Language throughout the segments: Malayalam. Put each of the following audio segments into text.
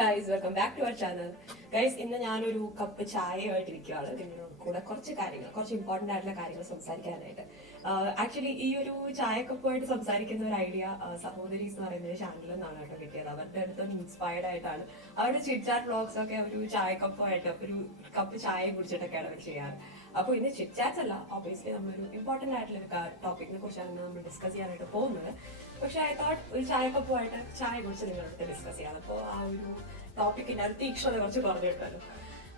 Guys, welcome back to our channel. Guys, ഇന്ന് ഞാനൊരു കപ്പ് ചായയുമായിട്ടിരിക്കുകയാണ്. നിങ്ങളുടെ കൂടെ കുറച്ച് ഇമ്പോർട്ടന്റ് ആയിട്ടുള്ള കാര്യങ്ങൾ സംസാരിക്കാനായിട്ട്. ആക്ച്വലി ഈ ഒരു ചായക്കപ്പുമായിട്ട് സംസാരിക്കുന്ന ഒരു ഐഡിയ സഹോദരീസ് എന്ന് പറയുന്ന ഒരു ചാനലിൽ നിന്നാണ് കേട്ടോ കിട്ടിയത്. അവരുടെ അടുത്ത് ഇൻസ്പയർഡ് ആയിട്ടാണ് അവരുടെ ചിറ്റ്ചാറ്റ് വ്ളോഗ്സ് ഒക്കെ ഒരു ചായക്കപ്പുമായിട്ട് ഒരു കപ്പ് ചായ കുടിച്ചിട്ടൊക്കെയാണ് അവർ ചെയ്യാറ്. അപ്പോൾ ഇന്ന് ചിറ്റ്ചാറ്റ്സ് അല്ല, ഒബ്വിയസ്ലി നമ്മളൊരു ഇമ്പോർട്ടന്റ് ആയിട്ടുള്ള ഒരു ടോപ്പിക്കിനെ കുറിച്ചാണ് നമ്മൾ ഡിസ്കസ് ചെയ്യാനായിട്ട് പോകുന്നത്. പക്ഷെ ഐ തോട്ട് ഒരു ചായക്കപ്പുമായിട്ട് ചായ കുറിച്ച് നിങ്ങളുടെ ഡിസ്കസ് ചെയ്യാം. അപ്പോൾ ആ ഒരു ടോപ്പിക്കിന്റെ ഒരു തീക്ഷണത കുറച്ച് പറഞ്ഞു കിട്ടാലോ.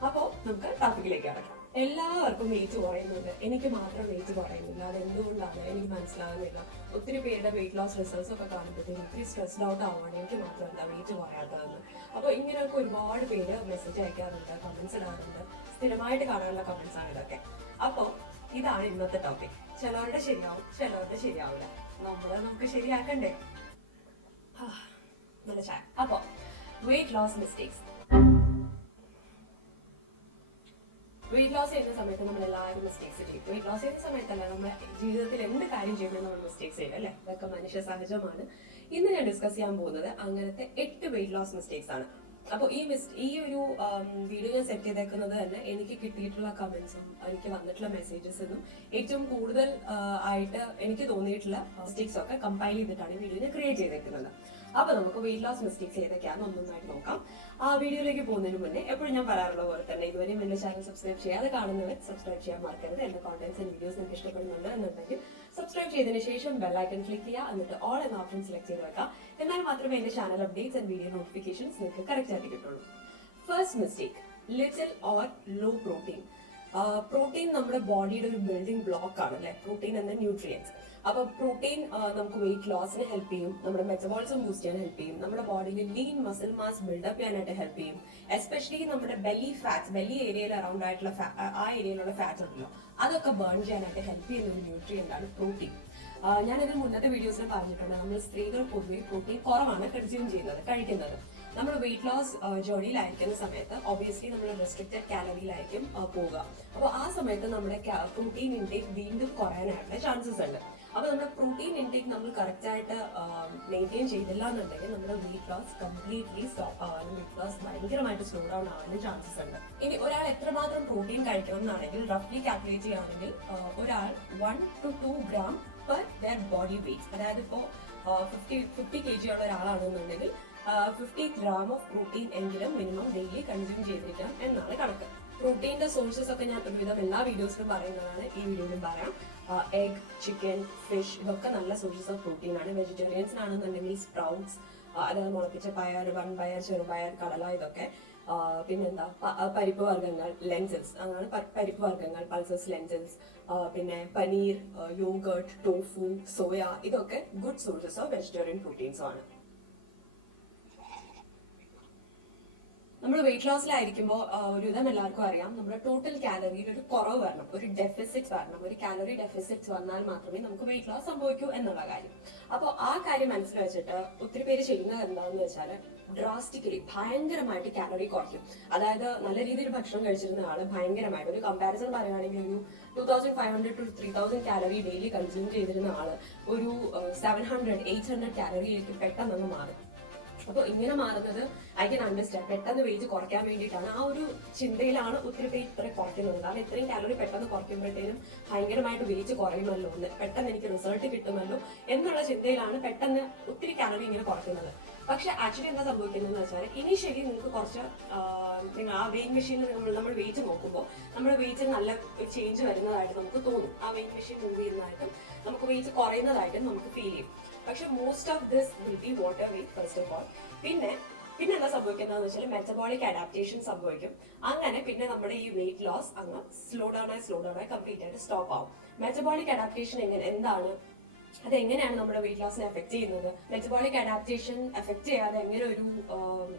അപ്പോൾ നമുക്ക് ടോപ്പിക്കിലേക്ക് കിടക്കാം. എല്ലാവർക്കും വെയിറ്റ് കുറയുന്നുണ്ട്, എനിക്ക് മാത്രം വെയിറ്റ് കുറയുന്നില്ല. അത് എന്തുകൊണ്ടാണ് എനിക്ക് മനസ്സിലാകുന്നില്ല. ഒത്തിരി പേരുടെ വെയിറ്റ് ലോസ് റിസൾട്ട്സ് ഒക്കെ കാണുമ്പോഴത്തേക്കും ഒത്തിരി സ്ട്രെസ്ഡ് ഔട്ട് ആവുകയാണ്, എനിക്ക് മാത്രം എന്താ വെയിറ്റ് കുറയാത്തതെന്ന്. അപ്പോൾ ഇങ്ങനെയൊക്കെ ഒരുപാട് പേര് മെസ്സേജ് അയക്കാറുണ്ട്, കമന്റ്സ് ഇടാറുണ്ട്. സ്ഥിരമായിട്ട് കാണാനുള്ള കമന്റ്സ് ആണ് ഇതൊക്കെ. അപ്പോൾ ഇതാണ് ഇന്നത്തെ ടോപ്പിക്. ചിലവരുടെ ശരിയാവും, ചിലവരുടെ ശരിയാവില്ല. നമുക്ക് ശരിയാക്കണ്ടേ? നല്ല ചായ. അപ്പോൾ weight loss mistakes. Weight loss ചെയ്യുന്ന സമയത്ത് നമ്മൾ എല്ലാവരും മിസ്റ്റേക്സ് ചെയ്യും. വെയിറ്റ് ലോസ് ചെയ്യുന്ന സമയത്തല്ല, നമ്മുടെ ജീവിതത്തിൽ എന്ത് കാര്യം ചെയ്യുമ്പോൾ നമ്മൾ മിസ്റ്റേക്സ് ചെയ്യും അല്ലെ? അതൊക്കെ മനുഷ്യ സഹജമാണ്. ഇന്ന് ഞാൻ ഡിസ്കസ് ചെയ്യാൻ പോകുന്നത് അങ്ങനത്തെ 8 വെയിറ്റ് ലോസ് മിസ്റ്റേക്സ് ആണ്. അപ്പോൾ ഈ ഒരു വീഡിയോ ഞാൻ സെറ്റ് ചെയ്തേക്കുന്നത് തന്നെ എനിക്ക് കിട്ടിയിട്ടുള്ള കമന്റ്സും എനിക്ക് വന്നിട്ടുള്ള മെസ്സേജസും ഏറ്റവും കൂടുതൽ ആയിട്ട് എനിക്ക് തോന്നിയിട്ടുള്ള മിസ്റ്റേക്സ് ഒക്കെ കമ്പൈൽ ചെയ്തിട്ടാണ് ഈ വീഡിയോ ഞാൻ ക്രിയേറ്റ് ചെയ്തേക്കുന്നത്. അപ്പൊ നമുക്ക് വെയിറ്റ് ലോസ് മിസ്റ്റേക്സ് ഏതൊക്കെയാണെന്ന് ഒന്നൊന്നായിട്ട് നോക്കാം. ആ വീഡിയോയിലേക്ക് പോകുന്നതിന് മുന്നേ എപ്പോഴും ഞാൻ പറയാറുള്ള പോലെ തന്നെ ഇതുവരെയും എന്റെ ചാനൽ സബ്സ്ക്രൈബ് ചെയ്യാതെ കാണുന്നവർ സബ്സ്ക്രൈബ് ചെയ്യാൻ മറക്കരുത്. എന്റെ കോണ്ടന്റ്സ് ആൻഡ് വീഡിയോസ് നിങ്ങൾക്ക് ഇഷ്ടപ്പെടുന്നുണ്ട് എന്നുണ്ടെങ്കിൽ സബ്സ്ക്രൈബ് ചെയ്തതിനു ശേഷം ബെല്ലൈക്കൺ ക്ലിക്ക് ചെയ്യുക, എന്നിട്ട് ഓൾ എന്ന ഓപ്ഷൻ സെലക്ട് ചെയ്ത് വെക്കാം. എന്നാൽ മാത്രമേ എന്റെ channel updates and video notifications നിങ്ങൾക്ക് കറക്റ്റ് ആയിട്ട് കിട്ടുള്ളൂ. First mistake, little or low protein. പ്രോട്ടീൻ നമ്മുടെ ബോഡിയുടെ ഒരു ബിൽഡിംഗ് ബ്ലോക്ക് ആണ് അല്ലെ, പ്രോട്ടീൻ എന്ന ന്യൂട്രിയൻസ്. അപ്പൊ പ്രോട്ടീൻ നമുക്ക് വെയിറ്റ് ലോസിന് ഹെൽപ്പ് ചെയ്യും, നമ്മുടെ മെറ്റബോളിസം ബൂസ്റ്റ് ചെയ്യാൻ ഹെൽപ്പ് ചെയ്യും, നമ്മുടെ ബോഡിയിൽ ലീൻ മസിൽ മാസ് ബിൽഡപ്പ് ചെയ്യാനായിട്ട് ഹെൽപ്പ് ചെയ്യും. എസ്പെഷ്യലി നമ്മുടെ ബെല്ലി ഫാറ്റ്സ്, ബെല്ലി ഏരിയയിൽ അറൌണ്ട് ആയിട്ടുള്ള ആ ഏരിയയിലുള്ള ഫാറ്റ് ഉണ്ടല്ലോ, അതൊക്കെ ബേൺ ചെയ്യാനായിട്ട് ഹെൽപ്പ് ചെയ്യുന്ന ഒരു ന്യൂട്രിയന്റ് ആണ് പ്രോട്ടീൻ. ഞാനിത് മുന്നത്തെ വീഡിയോസിൽ പറഞ്ഞിട്ടുണ്ട്, നമ്മൾ സ്ത്രീകൾ പൊതുവെ പ്രോട്ടീൻ കുറവാണ് കഴിക്കുന്നത്. നമ്മൾ വെയിറ്റ് ലോസ് ജേർണിയിലായിരിക്കുന്ന സമയത്ത് ഒബിയസ്ലി നമ്മൾ റെസ്ട്രിക്റ്റഡ് കാലറിയിലായിരിക്കും പോവുക. അപ്പോൾ ആ സമയത്ത് നമ്മുടെ പ്രോട്ടീൻ ഇൻടേക്ക് വീണ്ടും കുറയാനായിട്ടുള്ള ചാൻസസ് ഉണ്ട്. അപ്പൊ നമ്മുടെ പ്രോട്ടീൻ ഇൻടേക്ക് നമ്മൾ കറക്റ്റ് ആയിട്ട് മെയിൻറ്റെയിൻ ചെയ്തില്ല എന്നുണ്ടെങ്കിൽ നമ്മുടെ വെയിറ്റ് ലോസ് കംപ്ലീറ്റ്ലി സ്റ്റോപ്പ് ആവാനും വെയിറ്റ് ലോസ് ഭയങ്കരമായിട്ട് സ്ലോ ഡൗൺ ആവാനും ചാൻസസ് ഉണ്ട്. ഇനി ഒരാൾ എത്രമാത്രം പ്രോട്ടീൻ കഴിക്കണം എന്നാണെങ്കിൽ റഫ്ലി കാൽക്കുലേറ്റ് ചെയ്യുകയാണെങ്കിൽ ഒരാൾ 1 to 2 gram per there body weight, അതായത് ഇപ്പോൾ 50 kg ഉള്ള ഒരാളാണെന്നുണ്ടെങ്കിൽ 50 gram ഓഫ് പ്രോട്ടീൻ എങ്കിലും മിനിമം ഡെയിലി കൺസ്യൂം ചെയ്തിരിക്കണം എന്നാണ് കണക്ക്. പ്രോട്ടീന്റെ സോഴ്സസ് ഒക്കെ ഞാൻ ഒരുവിധം എല്ലാ വീഡിയോസിലും പറയുന്നതാണ്, ഈ വീഡിയോയിലും പറയാം. എഗ്, ചിക്കൻ, ഫിഷ്, ഇതൊക്കെ നല്ല സോഴ്സസ് ഓഫ് പ്രോട്ടീൻ ആണ്. വെജിറ്റേറിയൻസിനാണെന്നുണ്ടെങ്കിൽ സ്പ്രൗട്ട്സ്, അതായത് മുളപ്പിച്ച പയർ, വൻപയർ, ചെറുപയർ, കടല, ഇതൊക്കെ. പിന്നെന്താ, പരിപ്പ് വർഗ്ഗങ്ങൾ, ലെൻസിൽസ്, അങ്ങനെ പരിപ്പ് വർഗ്ഗങ്ങൾ, പൾസസ്, ലെൻസിൽസ്, പിന്നെ പനീർ, യോഗർട്ട്, ടോഫു, സോയ, ഇതൊക്കെ good sources of vegetarian proteins ആണ്. നമ്മൾ വെയിറ്റ് ലോസിലായിരിക്കുമ്പോൾ ഒരുവിധം എല്ലാവർക്കും അറിയാം, നമ്മുടെ ടോട്ടൽ കാലറിയിൽ ഒരു കുറവ് വരണം, ഒരു ഡെഫിസിറ്റ് വരണം. ഒരു കാലറി ഡെഫിസിറ്റ് വന്നാൽ മാത്രമേ നമുക്ക് വെയിറ്റ് ലോസ് സംഭവിക്കൂ എന്നുള്ള കാര്യം. അപ്പോൾ ആ കാര്യം മനസ്സിൽ വെച്ചിട്ട് ഒത്തിരി പേര് ചെയ്യുന്നത് എന്താണെന്ന് വെച്ചാൽ ഡ്രാസ്റ്റിക്കലി ഭയങ്കരമായിട്ട് കാലറി കുറയ്ക്കും. അതായത് നല്ല രീതിയിൽ ഭക്ഷണം കഴിച്ചിരുന്ന ആള് ഭയങ്കരമായിട്ട്, ഒരു കമ്പാരിസൺ പറയുകയാണെങ്കിൽ ഒരു 2500 to 3000 കാലറി ഡെയിലി കൺസ്യൂം ചെയ്തിരുന്ന ആള് ഒരു 700-800 കാലറിയിലേക്ക് പെട്ടെന്ന് മാറും. അപ്പോൾ ഇങ്ങനെ മാറുന്നത് ഐ കൻ അണ്ടർസ്റ്റാൻഡ്. പെട്ടെന്ന് വെയിറ്റ് കുറയ്ക്കാൻ വേണ്ടിയിട്ടാണ്, ആ ഒരു ചിന്തയിലാണ് ഒത്തിരി പേര് ഇത്ര കുറയ്ക്കുന്നത്. കാരണം ഇത്രയും കാലറി പെട്ടെന്ന് കുറയ്ക്കുമ്പോഴത്തേനും ഭയങ്കരമായിട്ട് വെയിറ്റ് കുറയുമല്ലോ, പെട്ടെന്ന് എനിക്ക് റിസൾട്ട് കിട്ടുമല്ലോ എന്നുള്ള ചിന്തയിലാണ് പെട്ടെന്ന് ഒത്തിരി കാലറി ഇങ്ങനെ കുറയ്ക്കുന്നത്. പക്ഷെ ആക്ച്വലി എന്താ സംഭവിക്കുന്നതെന്ന് വെച്ചാൽ ഇനീഷ്യലി നിങ്ങൾക്ക് കുറച്ച് നിങ്ങൾ ആ വെയിറ്റ് മെഷീനിൽ നമ്മൾ വെയിറ്റ് നോക്കുമ്പോൾ നമ്മുടെ വെയിറ്റ് നല്ല ചേഞ്ച് വരുന്നതായിട്ട് നമുക്ക് തോന്നും. ആ വെയിറ്റ് മെഷീൻ മൂവ് ചെയ്യുന്നതായിട്ടും നമുക്ക് വെയിറ്റ് കുറയുന്നതായിട്ടും നമുക്ക് ഫീൽ ചെയ്യും. പക്ഷെ most of this will be water wait first of all. പിന്നെ എന്താ സംഭവിക്കുന്നതെന്ന് വെച്ചാൽ മെറ്റബോളിക് അഡാപ്റ്റേഷൻ സംഭവിക്കും. അങ്ങനെ പിന്നെ നമ്മുടെ ഈ വെയിറ്റ് ലോസ് അങ്ങ് സ്ലോ ഡൗൺ ആയി കംപ്ലീറ്റ് ആയിട്ട് സ്റ്റോപ്പ് ആവും. മെറ്റബോളിക് അഡാപ്റ്റേഷൻ അതെങ്ങനെയാണ് നമ്മുടെ വെയിറ്റ് ലോസിനെ എഫക്ട് ചെയ്യുന്നത്? മെറ്റബോളിക് അഡാപ്റ്റേഷൻ എഫക്ട് ചെയ്യാതെ എങ്ങനെ ഒരു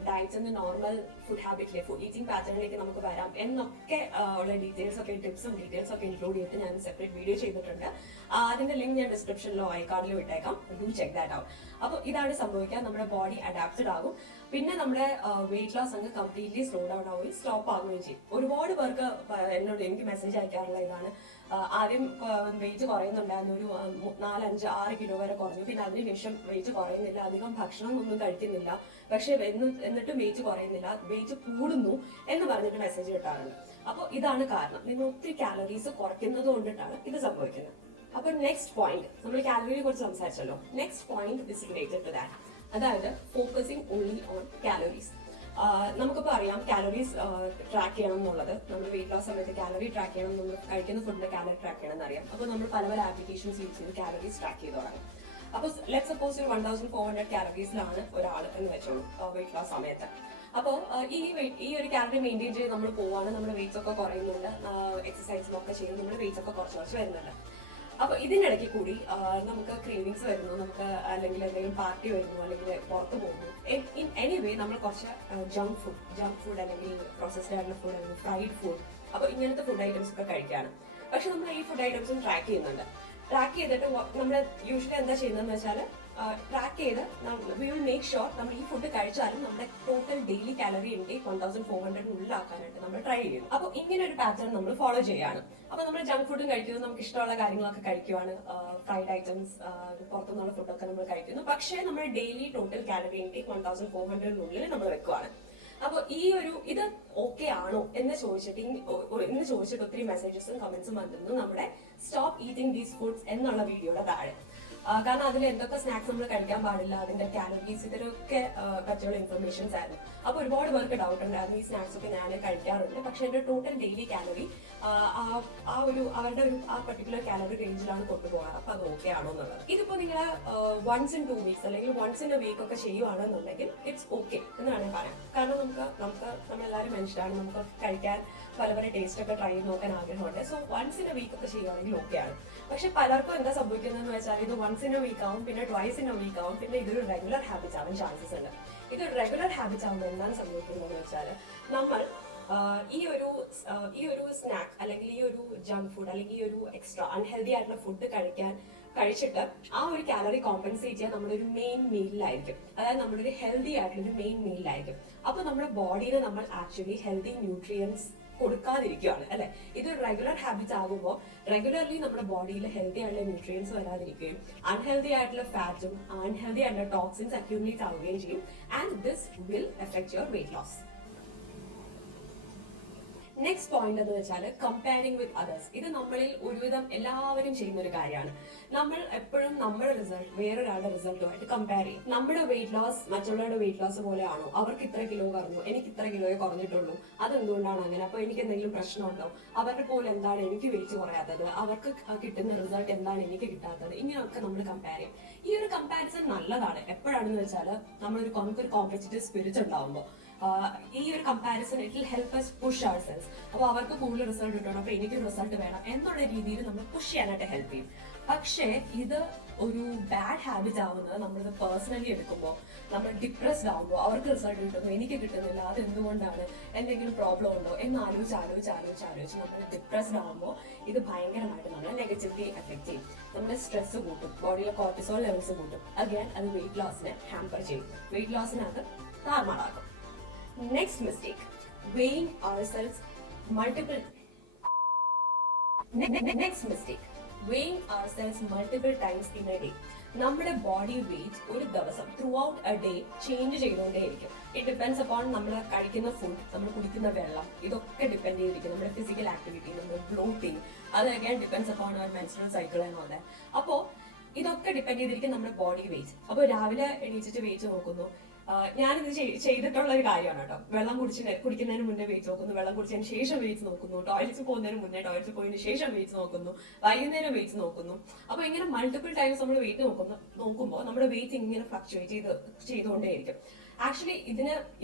ഡയറ്റിന്റെ നോർമൽ ഫുഡ് ഹാബിറ്റിലെ ഫുഡ് ഈറ്റിംഗ് പാറ്റേണിലേക്ക് നമുക്ക് വരാം എന്നൊക്കെ ഉള്ള ടിപ്സും ഡീറ്റെയിൽസ് ഒക്കെ ഇൻക്ലൂഡ് ചെയ്തിട്ട് ഞാൻ സെപ്പറേറ്റ് വീഡിയോ ചെയ്തിട്ടുണ്ട്. അതിന്റെ ലിങ്ക് ഞാൻ ഡിസ്ക്രിപ്ഷനിലോ ഐക്കാർഡിലോ ഇട്ടേക്കാം. Do check that out. അപ്പോൾ ഇതാണ് സംഭവിക്കുക, നമ്മുടെ ബോഡി അഡാപ്റ്റഡ് ആകും. പിന്നെ നമ്മുടെ വെയിറ്റ് ലോസ് അങ്ങ് കംപ്ലീറ്റ്ലി സ്ലോ ഡൗൺ ആവുകയും സ്റ്റോപ്പ് ആകുകയും ചെയ്യും. ഒരുപാട് പേർക്ക് എനിക്ക് മെസ്സേജ് അയക്കാറുള്ള ഇതാണ്, ആദ്യം വെയിറ്റ് കുറയുന്നുണ്ടായിരുന്നു, ഒരു 4, 5, 6 കിലോ വരെ കുറഞ്ഞു, പിന്നെ അതിനുശേഷം വെയിറ്റ് കുറയുന്നില്ല, അധികം ഭക്ഷണം ഒന്നും കഴിക്കുന്നില്ല, പക്ഷെ എന്നിട്ടും വെയിറ്റ് കുറയുന്നില്ല, വെയിറ്റ് കൂടുന്നു എന്ന് പറഞ്ഞിട്ട് മെസ്സേജ് കിട്ടാറുണ്ട്. അപ്പോൾ ഇതാണ് കാരണം, നിങ്ങൾ ഒത്തിരി കാലറീസ് കുറയ്ക്കുന്നത് കൊണ്ടിട്ടാണ് ഇത് സംഭവിക്കുന്നത്. അപ്പൊ നെക്സ്റ്റ് പോയിന്റ്, നമ്മൾ കാലറിയെ കുറിച്ച് സംസാരിച്ചല്ലോ, next point is related to that, അതായത് ഫോക്കസിങ് ഓൺലി ഓൺ കാലറീസ്. നമുക്കിപ്പോൾ അറിയാം കാലറീസ് ട്രാക്ക് ചെയ്യണം എന്നുള്ളത്, നമ്മൾ വെയിറ്റ് ലോസ് സമയത്ത് കാലറി ട്രാക്ക് ചെയ്യണം, നമ്മൾ കഴിക്കുന്ന ഫുഡിന്റെ കാലറി ട്രാക്ക് ചെയ്യണം എന്നറിയാം. അപ്പോൾ നമ്മൾ പല പല ആപ്ലിക്കേഷൻസ് യൂസ് ചെയ്ത് കാലറീസ് ട്രാക്ക് ചെയ്ത് തുടങ്ങും. അപ്പോൾ ലെറ്റ് സപ്പോസ് ഒരു 1400 കാലറീസിലാണ് ഒരാൾ എന്ന് വെച്ചോളൂ വെയിറ്റ് ലോസ് സമയത്ത്. അപ്പോൾ ഈ ഒരു കാലറി മെയിൻറ്റെയിൻ ചെയ്ത് നമ്മൾ പോവാണ്, നമ്മുടെ വെയിറ്റ്സ് ഒക്കെ കുറയുന്നുണ്ട്, എക്സസൈസിലൊക്കെ ചെയ്ത് നമ്മുടെ വെയിറ്റ്സ് ഒക്കെ കുറച്ച് വരുന്നുണ്ട്. അപ്പൊ ഇതിനിടയ്ക്ക് കൂടി നമുക്ക് ക്രീവിങ്സ് വരുന്നു, നമുക്ക് അല്ലെങ്കിൽ എന്തെങ്കിലും പാർട്ടി വരുന്നു, അല്ലെങ്കിൽ പുറത്ത് പോകുന്നു, ഇൻ എനിവേ നമ്മൾ കുറച്ച് ജങ്ക് ഫുഡ് അല്ലെങ്കിൽ പ്രോസസ്ഡ് ആയിട്ടുള്ള ഫുഡ് അല്ലെങ്കിൽ ഫ്രൈഡ് ഫുഡ്, അപ്പൊ ഇങ്ങനത്തെ ഫുഡ് ഐറ്റംസ് ഒക്കെ കഴിക്കാണ്. പക്ഷെ നമ്മൾ ഈ ഫുഡ് ഐറ്റംസും ട്രാക്ക് ചെയ്യുന്നുണ്ട്. ട്രാക്ക് ചെയ്തിട്ട് നമ്മൾ യൂഷ്വലി എന്താ ചെയ്യുന്നതെന്ന് വെച്ചാൽ, ട്രാക്ക് ചെയ്ത് വി വിൽ മേക്ക് ഷുവർ നമ്മൾ ഈ ഫുഡ് കഴിച്ചാലും നമ്മുടെ ടോട്ടൽ ഡെയിലി കാലറി ഇൻടേക്ക് 1400 നമ്മൾ ട്രൈ ചെയ്യുന്നു. അപ്പോൾ ഇങ്ങനെ ഒരു പാറ്റേൺ നമ്മൾ ഫോളോ ചെയ്യാണ്. അപ്പൊ നമ്മൾ ജങ്ക് ഫുഡും കഴിക്കുന്നു, നമുക്ക് ഇഷ്ടമുള്ള കാര്യങ്ങളൊക്കെ കഴിക്കുവാണ്, ഫ്രൈഡ് ഐറ്റംസ്, പുറത്തുനിന്നുള്ള ഫുഡൊക്കെ നമ്മൾ കഴിക്കുന്നു, പക്ഷേ നമ്മുടെ ഡെയിലി ടോട്ടൽ കാലറി ഇൻടേക്ക് 1400 നമ്മൾ വെക്കുവാണ്. അപ്പൊ ഇത് ഓക്കെ ആണോ എന്ന് ചോദിച്ചിട്ട് ഒത്തിരി മെസ്സേജസും കമന്റ്സും വന്നിരുന്നു നമ്മുടെ സ്റ്റോപ്പ് ഈറ്റിംഗ് ദീസ് ഫുഡ്സ് എന്നുള്ള വീഡിയോയുടെ താഴെ. കാരണം അതിൽ എന്തൊക്കെ സ്നാക്സ് നമ്മൾ കഴിക്കാൻ പാടില്ല, അതിന്റെ കാലറീസ്, ഇതിലൊക്കെ പറ്റിയുള്ള ഇൻഫർമേഷൻസ് ആയിരുന്നു. അപ്പൊ ഒരുപാട് പേർക്ക് ഡൗട്ട് ഉണ്ടായിരുന്നു, ഈ സ്നാക്സ് ഒക്കെ ഞാൻ കഴിക്കാറുണ്ട്, പക്ഷെ എന്റെ ടോട്ടൽ ഡെയിലി കാലറി അവരുടെ ആ പർട്ടിക്കുലർ കാലറി റേഞ്ചിലാണ് കൊണ്ടുപോകാറ്, അപ്പൊ അത് ഓക്കെ ആണോ എന്നുള്ളത്. ഇതിപ്പോ നിങ്ങൾ once in 2 weeks അല്ലെങ്കിൽ once in a week ഒക്കെ ചെയ്യുവാണെന്നുണ്ടെങ്കിൽ ഇറ്റ്സ് ഓക്കെ എന്ന് വേണമെങ്കിൽ പറയാം. കാരണം നമ്മളെല്ലാവരും മനുഷ്യരാണ്, നമുക്ക് കഴിക്കാൻ പല പല ടേസ്റ്റ് ഒക്കെ ട്രൈ ചെയ്ത് നോക്കാൻ ആഗ്രഹമുണ്ട്. So once in a week ഒക്കെ ചെയ്യുവാണെങ്കിൽ ഓക്കെ ആണ്. പക്ഷെ പലർക്കും എന്താ സംഭവിക്കുന്നതെന്ന് വെച്ചാൽ, ഇത് once in a week ആവും, പിന്നെ twice in a week ആവും, പിന്നെ ഇതൊരു റെഗുലർ ഹാബിറ്റ് ആവാൻ ചാൻസസ് ഉണ്ട്. ഇത് റെഗുലർ ഹാബിറ്റ് ആവുമ്പോൾ എന്താണ് സംഭവിക്കുന്നതെന്ന് വെച്ചാൽ, നമ്മൾ ഈ ഒരു സ്നാക്ക് അല്ലെങ്കിൽ ഈ ഒരു ജങ്ക് ഫുഡ് അല്ലെങ്കിൽ ഈ ഒരു എക്സ്ട്രാ അൺഹെൽത്തി ആയിട്ടുള്ള ഫുഡ് കഴിച്ചിട്ട് ആ ഒരു കാലറി കോമ്പൻസേറ്റ് ചെയ്യാൻ നമ്മുടെ ഒരു മെയിൻ മീലിലായിരിക്കും, അതായത് നമ്മുടെ ഒരു ഹെൽത്തി ആയിട്ടുള്ള ഒരു മെയിൻ മീലിലായിരിക്കും. അപ്പൊ നമ്മുടെ ബോഡിയിൽ നമ്മൾ ആക്ച്വലി ഹെൽത്തി ന്യൂട്രിയൻസ് കൊടുക്കാതിരിക്കുകയാണ്, അല്ലെ? ഇതൊരു റെഗുലർ ഹാബിറ്റ് ആകുമ്പോൾ റെഗുലർലി നമ്മുടെ ബോഡിയിൽ ഹെൽത്തി ആയിട്ടുള്ള ന്യൂട്രിയൻസ് വരാതിരിക്കുകയും അൺഹെൽത്തി ആയിട്ടുള്ള ഫാറ്റും അൺഹെൽത്തി ആയിട്ടുള്ള ടോക്സിൻസ് അക്യൂമുലേറ്റ് ആവുകയും ചെയ്യും. And this will effect your weight loss. Next point എന്ന് വെച്ചാൽ കമ്പയറിംഗ് വിത്ത് അതേഴ്സ്. ഇത് നമ്മളിൽ ഒരുവിധം എല്ലാവരും ചെയ്യുന്ന ഒരു കാര്യമാണ്. നമ്മൾ എപ്പോഴും നമ്മുടെ റിസൾട്ട് വേറൊരാളുടെ റിസൾട്ടുമായിട്ട് കമ്പയർ ചെയ്യും. നമ്മുടെ വെയിറ്റ് ലോസ് മറ്റുള്ളവരുടെ വെയിറ്റ് ലോസ് പോലെയാണോ? അവർക്ക് ഇത്ര കിലോ കുറഞ്ഞു, എനിക്ക് ഇത്ര കിലോയെ കുറഞ്ഞിട്ടുള്ളൂ, അതെന്തുകൊണ്ടാണ് അങ്ങനെ? അപ്പൊ എനിക്ക് എന്തെങ്കിലും പ്രശ്നമുണ്ടോ? അവരുടെ പോലെ എന്താണ് എനിക്ക് വെയിറ്റ് കുറയാത്തത്? അവർക്ക് കിട്ടുന്ന റിസൾട്ട് എന്താണ് എനിക്ക് കിട്ടാത്തത്? ഇങ്ങനെയൊക്കെ നമ്മൾ കമ്പയർ ചെയ്യും. ഈ ഒരു കമ്പാരിസൺ നല്ലതാണ്. എപ്പോഴാണെന്ന് വെച്ചാൽ നമുക്കൊരു കോമ്പറ്റീറ്റീവ് സ്പിരിറ്റ് ഉണ്ടാവുമ്പോൾ ഈ ഒരു comparison it will help us push our sales. അപ്പോൾ അവർക്ക് കൂടുതൽ റിസൾട്ട് കിട്ടണം, അപ്പൊ എനിക്ക് റിസൾട്ട് വേണം എന്നുള്ള രീതിയിൽ നമ്മൾ പുഷ് ചെയ്യാനായിട്ട് ഹെൽപ്പ് ചെയ്യും. പക്ഷേ ഇത് ഒരു ബാഡ് ഹാബിറ്റ് ആവുന്നത് നമ്മളിത് പേഴ്സണലി എടുക്കുമ്പോൾ, നമ്മൾ ഡിപ്രസ്ഡ് ആവുമ്പോൾ, അവർക്ക് റിസൾട്ട് കിട്ടുന്നു എനിക്ക് കിട്ടുന്നില്ല, അത് എന്തുകൊണ്ടാണ്, എന്തെങ്കിലും പ്രോബ്ലം ഉണ്ടോ എന്ന് ആലോചിച്ച് നമ്മൾ ഡിപ്രസ്ഡ് ആവുമ്പോൾ ഇത് ഭയങ്കരമായിട്ട് നമ്മളെ നെഗറ്റീവ്ലി എഫക്ട് ചെയ്യും. നമ്മുടെ സ്ട്രെസ് കൂട്ടും, ബോഡിയിലെ കോർട്ടിസോൾ ലെവൽസ് കൂട്ടും. അഗൈൻ അത് വെയിറ്റ് ലോസിനെ ഹാമ്പർ ചെയ്യും, wait ലോസിനകത്ത് താറുമാറാക്കും. Next mistake, weighing ourselves multiple times in a day. നമ്മുടെ ബോഡി വെയിറ്റ് ഒരു ദിവസം throughout a day change ചെയ്തുകൊണ്ടേയിരിക്കും. ഇറ്റ് ഡിപ്പെൻഡ്സ് അപ്പോൺ നമ്മൾ കഴിക്കുന്ന ഫുഡ്, നമ്മൾ കുടിക്കുന്ന വെള്ളം, ഇതൊക്കെ ഡിപ്പെൻഡ് ചെയ്തിരിക്കും. നമ്മുടെ ഫിസിക്കൽ ആക്ടിവിറ്റി, നമ്മുടെ ബ്ലോട്ടിങ്, അത് again depends upon our menstrual cycle എന്നുള്ളത്. അപ്പോൾ ഇതൊക്കെ ഡിപ്പെൻഡ് ചെയ്തിരിക്കും നമ്മുടെ ബോഡി വെയിറ്റ്. അപ്പോൾ രാവിലെ എണീച്ചിട്ട് വെയിറ്റ് നോക്കുന്നു. ഞാനിത് ചെയ്തിട്ടുള്ള ഒരു കാര്യമാണ് കേട്ടോ. വെള്ളം കുടിക്കുന്നതിന് മുന്നേ വെയിറ്റ് നോക്കുന്നു, വെള്ളം കുടിച്ചതിന് ശേഷം വെയിറ്റ് നോക്കുന്നു, ടോയ്ലറ്റിൽ പോകുന്നതിന് മുന്നേ, ടോയ്ലറ്റിൽ പോയതിന് ശേഷം വെയിറ്റ് നോക്കുന്നു, വൈകുന്നേരം വെയിറ്റ് നോക്കുന്നു. അപ്പൊ ഇങ്ങനെ മൾട്ടിപ്പിൾ ടൈംസ് നമ്മൾ വെയിറ്റ് നോക്കുമ്പോൾ നമ്മുടെ വെയിറ്റ് ഇങ്ങനെ ഫ്ലക്ച്വേറ്റ് ചെയ്തുകൊണ്ടേയിരിക്കും. ആക്ച്വലി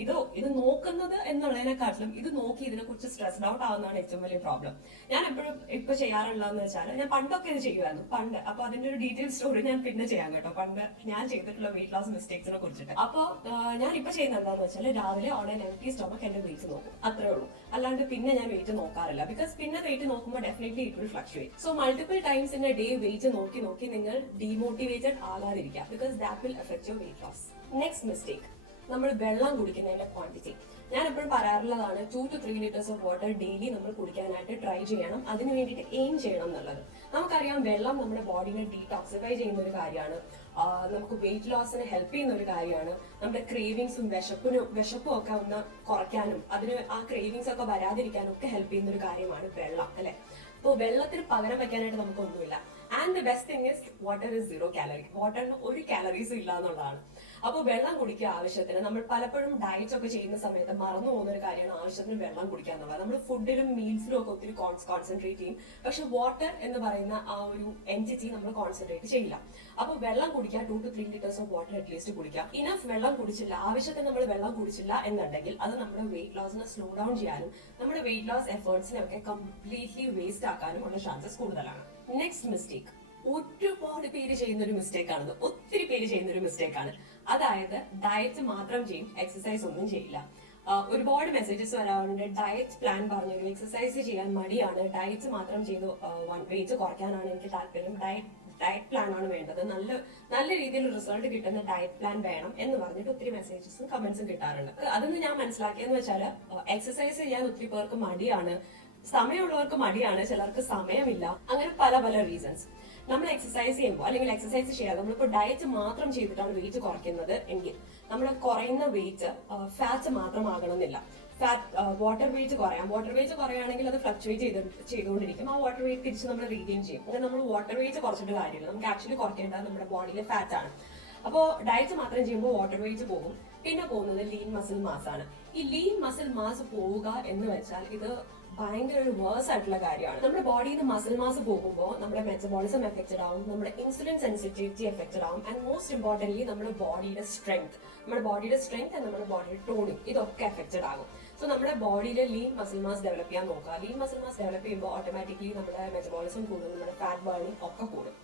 ഇത് നോക്കുന്നത് എന്നുള്ളതിനെക്കാട്ടിലും ഇത് നോക്കി ഇതിനെ കുറിച്ച് സ്ട്രെസ്ഡ് ഔട്ട് ആവുന്നതാണ് ഏറ്റവും വലിയ പ്രോബ്ലം. ഞാൻ എപ്പോഴും ഇപ്പൊ ചെയ്യാറുള്ളതെന്ന് വെച്ചാൽ, ഞാൻ പണ്ടൊക്കെ ഇത് ചെയ്യുമായിരുന്നു പണ്ട്. അപ്പൊ അതിന്റെ ഒരു ഡീറ്റെയിൽ സ്റ്റോറി ഞാൻ പിന്നെ ചെയ്യാം കേട്ടോ, പണ്ട് ഞാൻ ചെയ്തിട്ടുള്ള വെയിറ്റ് ലോസ് മിസ്റ്റേക്സിനെ കുറിച്ചിട്ട്. അപ്പൊ ഞാൻ ഇപ്പൊ ചെയ്യുന്നത് എന്താന്ന് വെച്ചാൽ, രാവിലെ ഓൺ ആൻ എംപ്റ്റി സ്റ്റൊമക്ക് എന്റെ വെയിറ്റ് നോക്കും, അത്രേ ഉള്ളൂ. അല്ലാണ്ട് പിന്നെ ഞാൻ വെയിറ്റ് നോക്കാറില്ല. ബിക്കോസ് പിന്നെ വെയിറ്റ് നോക്കുമ്പോൾ definitely it will fluctuate. So multiple times in a day weight നോക്കി നോക്കി നിങ്ങൾ ഡീമോട്ടിവേറ്റഡ് ആകാതിരിക്കുക, because that will effect your weight loss. Next mistake, നമ്മൾ വെള്ളം കുടിക്കുന്നതിന്റെ ക്വാണ്ടിറ്റി. ഞാൻ എപ്പോഴും പറയാറുള്ളതാണ് 2 to 3 liters of water daily നമ്മൾ കുടിക്കാനായിട്ട് ട്രൈ ചെയ്യണം. അതിന് വേണ്ടിയിട്ട് എയിം ചെയ്യണം എന്നുള്ളത്. നമുക്കറിയാം വെള്ളം നമ്മുടെ ബോഡിനെ ഡീടോക്സിഫൈ ചെയ്യുന്ന ഒരു കാര്യമാണ്, നമുക്ക് വെയിറ്റ് ലോസിന് ഹെൽപ്പ് ചെയ്യുന്ന ഒരു കാര്യമാണ്. നമ്മുടെ ക്രേവിങ്സും വിശപ്പും ഒക്കെ ഒന്ന് കുറയ്ക്കാനും അതിന് ആ ക്രേവിങ്സ് ഒക്കെ വരാതിരിക്കാനും ഒക്കെ ഹെൽപ്പ് ചെയ്യുന്ന ഒരു കാര്യമാണ് വെള്ളം, അല്ലെ? അപ്പോൾ വെള്ളത്തിന് പകരം വെക്കാനായിട്ട് നമുക്കൊന്നുമില്ല. And the best thing is water is 0 calorie. വാട്ടറിന് ഒരു കാലറീസും ഇല്ല എന്നുള്ളതാണ്. അപ്പോൾ വെള്ളം കുടിക്കുക ആവശ്യത്തിന്. നമ്മൾ പലപ്പോഴും ഡയറ്റ്സ് ഒക്കെ ചെയ്യുന്ന സമയത്ത് മറന്നു പോകുന്ന ഒരു കാര്യമാണ് ആവശ്യത്തിന് വെള്ളം കുടിക്കുക എന്നുള്ളത്. നമ്മൾ ഫുഡിലും മീൽസിലും ഒക്കെ ഒത്തിരി കോൺസെൻട്രേറ്റ് ചെയ്യും, പക്ഷെ വാട്ടർ എന്ന് പറയുന്ന ആ ഒരു എൻറ്റിറ്റി നമ്മൾ കോൺസെൻട്രേറ്റ് ചെയ്യില്ല. അപ്പോൾ വെള്ളം കുടിക്കുക, 2 to 3 liters of water at least കുടിക്കുക. ഇനഫ് വെള്ളം കുടിച്ചില്ല, ആവശ്യത്തിന് നമ്മൾ വെള്ളം കുടിച്ചില്ല എന്നുണ്ടെങ്കിൽ അത് നമ്മുടെ വെയിറ്റ് ലോസിനെ സ്ലോ ഡൗൺ ചെയ്യാനും നമ്മുടെ വെയിറ്റ് ലോസ് എഫേർട്സിനെ ഒക്കെ കംപ്ലീറ്റ്ലി വേസ്റ്റ് ആക്കാനും ഉള്ള ചാൻസസ് കൂടുതലാണ്. നെക്സ്റ്റ് മിസ്റ്റേക്ക്, ഒരുപാട് പേര് ചെയ്യുന്ന ഒരു മിസ്റ്റേക്ക് ആണത്, ഒത്തിരി പേര് ചെയ്യുന്ന ഒരു മിസ്റ്റേക്ക് ആണ്. അതായത് ഡയറ്റ് മാത്രം ചെയ്യും, എക്സസൈസ് ഒന്നും ചെയ്യില്ല. ഒരുപാട് മെസ്സേജസ് വരാറുണ്ട്, ഡയറ്റ് പ്ലാൻ പറഞ്ഞു, എക്സസൈസ് ചെയ്യാൻ മടിയാണ്, ഡയറ്റ് മാത്രം ചെയ്തു വെയിറ്റ് കുറയ്ക്കാനാണ് എനിക്ക് താല്പര്യം, ഡയറ്റ് പ്ലാൻ ആണ് വേണ്ടത്, നല്ല രീതിയിൽ റിസൾട്ട് കിട്ടുന്ന ഡയറ്റ് പ്ലാൻ വേണം എന്ന് പറഞ്ഞിട്ട് ഒത്തിരി മെസ്സേജസും കമന്റ്സും കിട്ടാറുണ്ട്. അതൊന്ന് ഞാൻ മനസ്സിലാക്കിയെന്ന് വെച്ചാൽ, എക്സസൈസ് ചെയ്യാൻ ഒത്തിരി പേർക്ക് മടിയാണ്, സമയമുള്ളവർക്ക് മടിയാണ്, ചിലർക്ക് സമയമില്ല, അങ്ങനെ പല പല റീസൺസ്. നമ്മൾ എക്സസൈസ് ചെയ്യുമ്പോൾ അല്ലെങ്കിൽ എക്സസൈസ് ചെയ്യാതെ നമ്മളിപ്പോൾ ഡയറ്റ് മാത്രം ചെയ്തിട്ടാണ് വെയിറ്റ് കുറയ്ക്കുന്നത് എങ്കിൽ നമ്മൾ കുറയുന്ന വെയിറ്റ് ഫാറ്റ് മാത്രമാകണമെന്നില്ല. വാട്ടർ വെയിറ്റ് കുറയാം. വാട്ടർ വെയിറ്റ് കുറയുകയാണെങ്കിൽ അത് ഫ്ലക്ച്വേറ്റ് ചെയ്തുകൊണ്ടിരിക്കും. ആ വാട്ടർ വെയിറ്റ് തിരിച്ച് നമ്മൾ റീഗെയിൻ ചെയ്യും. അങ്ങനെ നമ്മൾ വാട്ടർ വെയിറ്റ് കുറച്ചിട്ട് കാര്യമില്ല. നമുക്ക് ആക്ച്വലി കുറയ്ക്കേണ്ടത് നമ്മുടെ ബോഡിയിലെ ഫാറ്റ് ആണ്. അപ്പോൾ ഡയറ്റ് മാത്രം ചെയ്യുമ്പോൾ വാട്ടർ വെയിറ്റ് പോകും. പിന്നെ പോകുന്നത് ലീൻ മസിൽ മാസ് ആണ്. ഈ ലീൻ മസിൽ മാസ് പോവുക എന്ന് വെച്ചാൽ ഇത് ഭയങ്കര ഒരു വേഴ്സ് ആയിട്ടുള്ള കാര്യമാണ്. നമ്മുടെ ബോഡിയിൽ നിന്ന് മസിൽ മാസ് പോകുമ്പോൾ നമ്മുടെ മെറ്റബോളിസം എഫക്റ്റഡ് ആവും, നമ്മുടെ ഇൻസുലിൻ സെൻസിറ്റിവിറ്റി എഫക്റ്റഡ് ആവും, ആൻഡ് മോസ്റ്റ് ഇമ്പോർട്ടന്റ്ലി നമ്മുടെ ബോഡിയുടെ സ്ട്രെങ്ത് ആൻഡ് നമ്മുടെ ബോഡിയുടെ ടോണിങ് ഇതൊക്കെ എഫക്റ്റഡ് ആകും. സോ നമ്മുടെ ബോഡിയിൽ ലീൻ മസിൽ മാസ് ഡെവലപ്പ് ചെയ്യാൻ നോക്കുക. ലീൻ മസിൽ മാസ് ഡെവലപ്പ് ചെയ്യുമ്പോൾ ഓട്ടോമാറ്റിക്കലി നമ്മുടെ മെറ്റബോളിസം കൂടും, നമ്മുടെ ഫാറ്റ് ബേണിംഗ് ഒക്കെ കൂടും.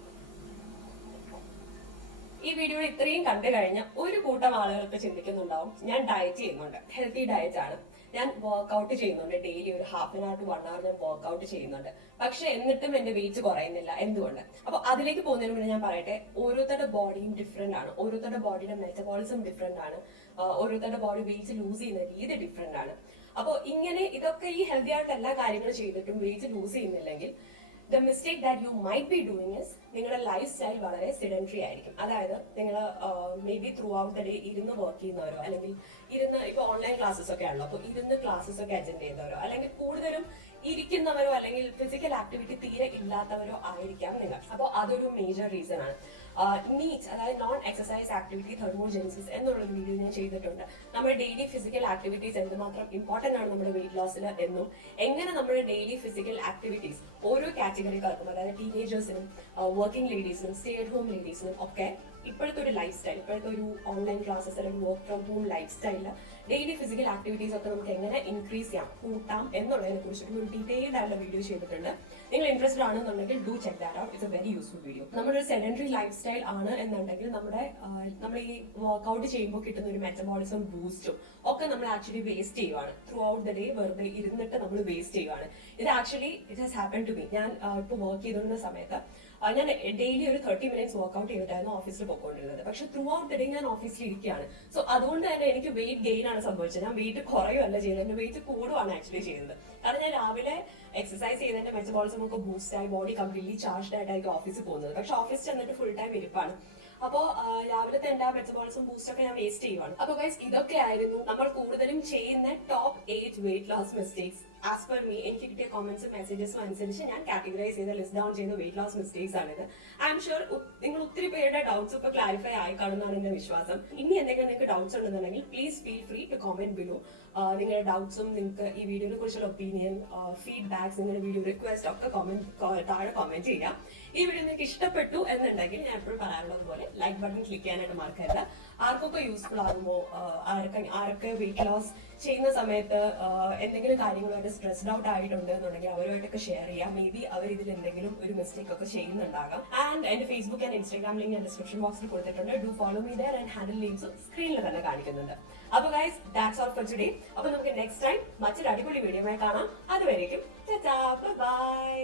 ഈ വീഡിയോ ഇത്രയും കണ്ടു കഴിഞ്ഞാൽ ഒരു കൂട്ടം ആളുകൾക്ക് ചിന്തിക്കുന്നുണ്ടാവും, ഞാൻ ഡയറ്റ് ചെയ്യുന്നുണ്ട്, ഹെൽത്തി ഡയറ്റ് ആണ്, ഞാൻ വർക്ക്ഔട്ട് ചെയ്യുന്നുണ്ട്, ഡെയിലി ഒരു ½ hour to 1 hour ഞാൻ വർക്ക്ഔട്ട് ചെയ്യുന്നുണ്ട്, പക്ഷെ എന്നിട്ടും എന്റെ വെയിറ്റ് കുറയുന്നില്ല, എന്തുകൊണ്ട്? അപ്പൊ അതിലേക്ക് പോകുന്നതിന് മുന്നേ ഞാൻ പറയട്ടെ, ഓരോരുത്തരുടെ ബോഡിയും ഡിഫറെന്റ് ആണ്, ഓരോരുത്തരുടെ ബോഡിയുടെ മെറ്റബോളിസം ഡിഫറെന്റ് ആണ്, ഓരോരുത്തരുടെ ബോഡി വെയിറ്റ് ലൂസ് ചെയ്യുന്ന രീതി ഡിഫറെന്റ് ആണ്. അപ്പോൾ ഇങ്ങനെ ഇതൊക്കെ ഈ ഹെൽത്തി ആയിട്ട് എല്ലാ കാര്യങ്ങളും ചെയ്തിട്ടും വെയിറ്റ് ലൂസ് ചെയ്യുന്നില്ലെങ്കിൽ the mistake that you might be doing is നിങ്ങളുടെ ലൈഫ് സ്റ്റൈൽ വളരെ സെഡൻറ്ററി ആയിരിക്കും. അതായത് നിങ്ങൾ may be through out the day ഇരുന്ന് വർക്ക് ചെയ്യുന്നവരോ, അല്ലെങ്കിൽ ഇപ്പൊ ഓൺലൈൻ ക്ലാസ്സസ് ഒക്കെ ആണല്ലോ, അപ്പോൾ ഇരുന്ന് ക്ലാസ്സസ് ഒക്കെ അറ്റൻഡ് ചെയ്യുന്നവരോ, അല്ലെങ്കിൽ കൂടുതലും ഇരിക്കുന്നവരോ അല്ലെങ്കിൽ ഫിസിക്കൽ ആക്ടിവിറ്റി തീരെ ഇല്ലാത്തവരോ ആയിരിക്കാം നിങ്ങൾ. അപ്പോൾ അതൊരു മേജർ റീസൺ ആണ്. നീറ്റ്, അതായത് നോൺ എക്സസൈസ് ആക്ടിവിറ്റി തെർമോജെനിസിസ് എന്നുള്ളൊരു വീഡിയോ ഞാൻ ചെയ്തിട്ടുണ്ട്. നമ്മുടെ ഡെയിലി ഫിസിക്കൽ ആക്ടിവിറ്റീസ് എന്തുമാത്രം ഇമ്പോർട്ടന്റ് ആണ് നമ്മുടെ വെയിറ്റ് ലോസിൽ എന്നും, എങ്ങനെ നമ്മുടെ ഡെയിലി ഫിസിക്കൽ ആക്ടിവിറ്റീസ് ഓരോ കാറ്റഗറിക്കാർക്കും, അതായത് ടീനേജേഴ്സിനും വർക്കിംഗ് ലേഡീസിനും സ്റ്റേ അറ്റ് ഹോം ലേഡീസിനും ഒക്കെ ഇപ്പോഴത്തെ ഒരു ലൈഫ് സ്റ്റൈൽ, ഇപ്പോഴത്തെ ഒരു ഓൺലൈൻ ക്ലാസ്സസ് അല്ലെങ്കിൽ വർക്ക് ഫ്രം ഹോം ലൈഫ് സ്റ്റൈലിൽ ഡെയിലി ഫിസിക്കൽ ആക്ടിവിറ്റീസ് ഒക്കെ നമുക്ക് എങ്ങനെ ഇൻക്രീസ് ചെയ്യാം, കൂട്ടാം എന്നുള്ളതിനെ കുറിച്ചിട്ട് ഒരു ഡീറ്റെയിൽഡ് ആയിട്ടുള്ള വീഡിയോ ചെയ്തിട്ടുണ്ട്. നിങ്ങൾ ഇൻട്രസ്റ്റഡ് ആണെന്നുണ്ടെങ്കിൽ do check that out. It's A very useful video. നമ്മുടെ സെഡൻറ്ററി ലൈഫ് സ്റ്റൈൽ ആണ് എന്നുണ്ടെങ്കിൽ നമ്മൾ ഈ വർക്ക്ഔട്ട് ചെയ്യുമ്പോൾ കിട്ടുന്ന ഒരു മെറ്റബോളിസം ബൂസ്റ്റും ഒക്കെ നമ്മൾ ആക്ച്വലി വേസ്റ്റ് ചെയ്യുവാണ്. ത്രൂ ഔട്ട് ദ ഡേ വെറുതെ ഇരുന്നിട്ട് നമ്മൾ വേസ്റ്റ് ചെയ്യുവാണ്. ഇത് actually it has happen to me. ഞാൻ ഇപ്പോൾ വർക്ക് ചെയ്തുകൊണ്ടിരുന്ന സമയത്ത് ഞാൻ ഡെയിലി ഒരു 30 minutes വർക്ക്ഔട്ട് ചെയ്തിട്ടായിരുന്നു ഓഫീസിൽ പോയിക്കൊണ്ടിരുന്നത്. പക്ഷെ ത്രൂ ഔട്ട് ദ ഡേ ഞാൻ ഓഫീസിൽ ഇരിക്കുകയാണ്. സോ അതുകൊണ്ട് തന്നെ എനിക്ക് വെയിറ്റ് ഗെയിൻ ആണ് സംഭവിച്ചത്. ഞാൻ വെയിറ്റ് കുറയുകയല്ല ചെയ്യുന്നത്, എന്റെ വെയിറ്റ് കൂടുകയാണ് ആക്ച്വലി ചെയ്യുന്നത്. കാരണം ഞാൻ രാവിലെ എക്സസൈസ് ചെയ്തതിന്റെ മെറ്റബോളിസം ഒക്കെ ബൂസ്റ്റ് ആയി ബോഡി കംപ്ലീറ്റ്ലി ചാർജ്ഡ് ആയിട്ടായിരിക്കും ഓഫീസിൽ പോകുന്നത്. പക്ഷെ ഓഫീസിൽ ചെന്നിട്ട് ഫുൾ ടൈം ഇരിപ്പാണ്. അപ്പോൾ രാവിലത്തെ എന്റെ മെറ്റബോളിസം ബൂസ്റ്റ് ഒക്കെ ഞാൻ വേസ്റ്റ് ചെയ്യുവാണ്. അപ്പോൾ ഗൈസ്, ഇതൊക്കെ ആയിരുന്നു നമ്മൾ കൂടുതലും ചെയ്യുന്ന top 8 weight loss mistakes. As per me എനിക്ക് കിട്ടിയ കോമന്റ്സും മെസ്സേജസും അനുസരിച്ച് ഞാൻ കാറ്റഗറൈസ് ചെയ്ത ലിസ്റ്റ് ഡൗൺ ചെയ്ത വെയിറ്റ് ലോസ് മിസ്റ്റേക്സ് ആണിത്. ഐ എം ഷുവർ നിങ്ങൾ ഒത്തിരി പേരുടെ ഡൗട്ട്സ് ഇപ്പൊ ക്ലാരിഫൈ ആയി കാണുന്നതാണ് എന്റെ വിശ്വാസം. ഇനി എന്തെങ്കിലും നിങ്ങൾക്ക് ഡൗട്ട്സ് ഉണ്ടെന്നുണ്ടെങ്കിൽ please feel free to comment below. നിങ്ങളുടെ ഡൗട്ട്സും നിങ്ങൾക്ക് ഈ വീഡിയോയെ കുറിച്ചുള്ള ഒപ്പീനിയൻ, ഫീഡ്ബാക്സ്, നിങ്ങളുടെ വീഡിയോ റിക്വസ്റ്റ് ഒക്കെ താഴെ കോമെന്റ് ചെയ്യാം. ഈ വീഡിയോ നിങ്ങൾക്ക് ഇഷ്ടപ്പെട്ടു എന്നുണ്ടെങ്കിൽ ഞാൻ എപ്പോഴും പറയാറുള്ളത് പോലെ ലൈക്ക് ബട്ടൺ ക്ലിക്ക് ചെയ്യാനായിട്ട് മറക്കരുത്. ആർക്കൊക്കെ യൂസ്ഫുൾ ആകുമോ, ആരൊക്കെ വെയിറ്റ് ലോസ് ചെയ്യുന്ന സമയത്ത് എന്തെങ്കിലും കാര്യങ്ങളുമായിട്ട് സ്ട്രെസ്ഡ് ഔട്ട് ആയിട്ടുണ്ട് എന്നുണ്ടെങ്കിൽ അവരുമായിട്ടൊക്കെ ഷെയർ ചെയ്യാം. മേ ബി അവർ ഇതിൽ എന്തെങ്കിലും ഒരു മിസ്റ്റേക്ക് ഒക്കെ ചെയ്യുന്നുണ്ടാകാം. ആൻഡ് എന്റെ ഫേസ്ബുക്ക് ആൻഡ് ഇൻസ്റ്റാഗ്രാം ലിങ്ക് ഞാൻ ഡിസ്ക്രിപ്ഷൻ ബോക്സിൽ കൊടുത്തിട്ടുണ്ട്. Do follow me there and handle ലിങ്ക്സും സ്ക്രീനിൽ തന്നെ കാണിക്കുന്നുണ്ട്. അപ്പൊ guys, that's all for today. അപ്പൊ നമുക്ക് നെക്സ്റ്റ് ടൈം മറ്റൊരു അടിപൊളി വീഡിയോ കാണാം. അതുവരേക്കും ബൈ.